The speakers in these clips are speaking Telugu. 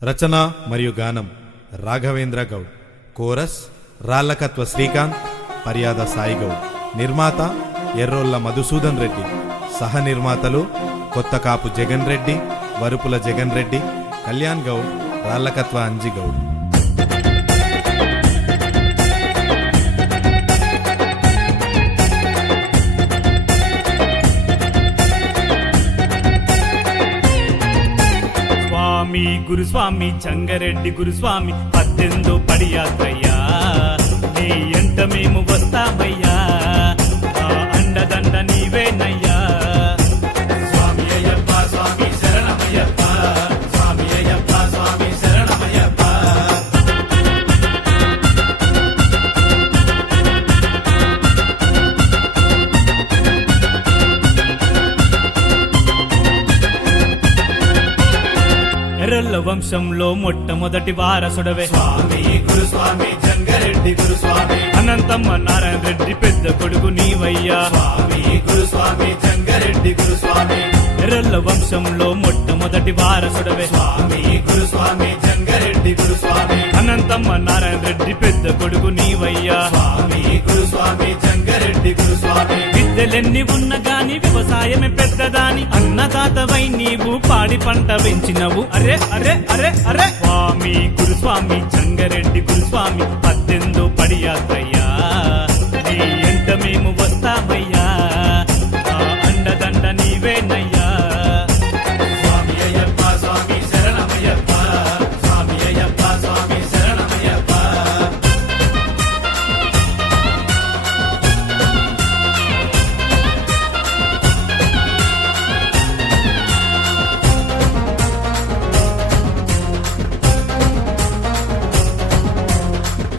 రచన మరియు గానం రాఘవేంద్ర గౌడ్. కోరస్ రాళ్లకత్వ శ్రీకాంత్, పర్యాద సాయి గౌడ్. నిర్మాత ఎర్రోళ్ల మధుసూదన్ రెడ్డి. సహ నిర్మాతలు కొత్తకాపు జగన్ రెడ్డి, వరుపుల జగన్ రెడ్డి, కళ్యాణ్ గౌడ్, రాళ్లకత్వ అంజి గౌడ్. గురుస్వామి చంగరెడ్డి గురుస్వామి 18 పడియాత్రయ్యా, నీ ఎంట మేము వస్తామయ్యా, అండదండ నీవేనయ్యా. స్వామి అయ్యప్ప స్వామి శరణమయ్యప్ప, స్వామి అయ్యప్ప స్వామి శరణమయ్యప్ప. ఎర్రల్ల వంశంలో మొట్టమొదటి వారసుడవే స్వామి గురుస్వామి జంగారెడ్డి గురుస్వామి. అనంతమ్మ నారాయణ రెడ్డి పెద్ద కొడుకు నీవయ్యా. స్వామి గురుస్వామి జంగారెడ్డి గురుస్వామి. ఎర్రల్ల వంశంలో మొట్టమొదటి వారసుడవే స్వామి గురుస్వామి జంగారెడ్డి గురుస్వామి. అనంతమ్మ నారాయణ రెడ్డి పెద్ద కొడుకు నీవయ్యా. స్వామి గురుస్వామి జంగారెడ్డి గురుస్వామి. విద్యలెన్ని ఉన్న గాని వ్యవసాయమే పెద్దదాని, అన్నదాతవై నీవు పాడి పంట పెంచినవు. అరే అరే అరే అరే స్వామి గురుస్వామి చంగరెడ్డి గురుస్వామి 18 పడియాత్రయ్యా, నీ ఎంట మేము వస్తామయ్యా, అండదండ నీవేనయ్యా. స్వామి అయ్యప్ప స్వామి శరణమయ్యప్ప, స్వామి అయ్యప్ప స్వామి శరణమయ్యప్ప.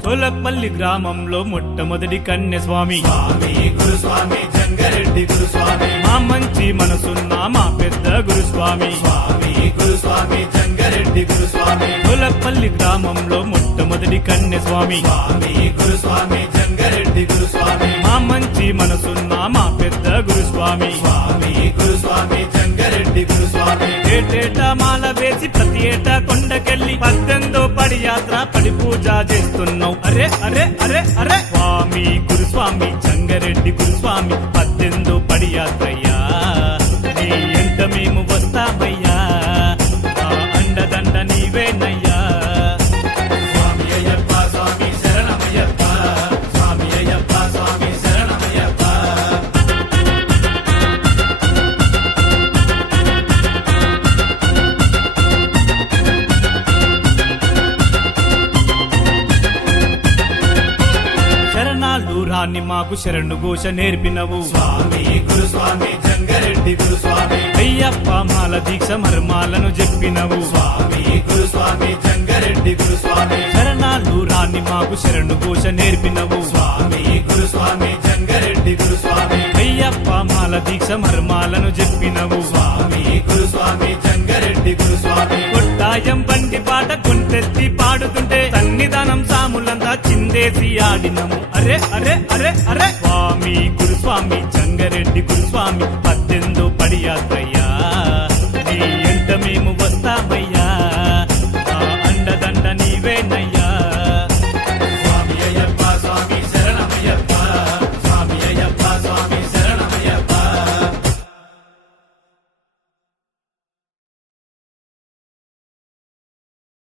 సోలపల్లి గ్రామంలో మొట్టమొదటి కన్య స్వామి. స్వామి గురుస్వామి జంగారెడ్డి గురుస్వామి. మా మంచి మనసున్న మా పెద్ద గురుస్వామి. స్వామి గురుస్వామి జంగారెడ్డి గురుస్వామి. సోలపల్లి గ్రామంలో మొట్టమొదటి కన్య స్వామి. స్వామి గురుస్వామి జంగారెడ్డి గురుస్వామి. మా మంచి మనసున్న మా పెద్ద గురుస్వామి. స్వామి గురుస్వామి జంగారెడ్డి గురుస్వామి. ఏటేటా మాల వేసి ప్రతి ఏటా కొండకెళ్ళి 18 పడి యాత్ర పడి పూజ చేస్తున్నావు. అరే అరే అరే అరే స్వామి గురుస్వామి చంగరెడ్డి గురుస్వామి 18 పడి యాత్రయ్యా, నీ ఎంట మేము వస్తామయ్యా, అండదండ నీవేనయ్యా. స్వామి అయ్యప్ప స్వామి శరణమయ్యప్ప, స్వామి అయ్యప్ప స్వామి శరణమయ్యప్ప. శరణాలు రాని మాకు శరణు ఘోష నేర్పినవు. స్వామి గురుస్వామి జంగారెడ్డి గురుస్వామి. అయ్యప్ప మాల దీక్ష మర్మాలను చెప్పినవు. స్వామి గురుస్వామి జంగారెడ్డి గురుస్వామి. శరణాలు రాని మాకు శరణు ఘోష నేర్పినవు. స్వామి గురుస్వామి జంగారెడ్డి గురుస్వామి. అయ్యప్ప మాల దీక్ష మర్మాలను చెప్పినవు. స్వామి గురుస్వామి జంగారెడ్డి గురుస్వామి. కొట్టాయం బండి పాట కొంటెత్తి పాడుతుంటే సన్నిధానం సాములంతా చిందేసి ఆడినము. అరే అరే అరే అరే స్వామి గురుస్వామి చంగరెడ్డి గురుస్వామి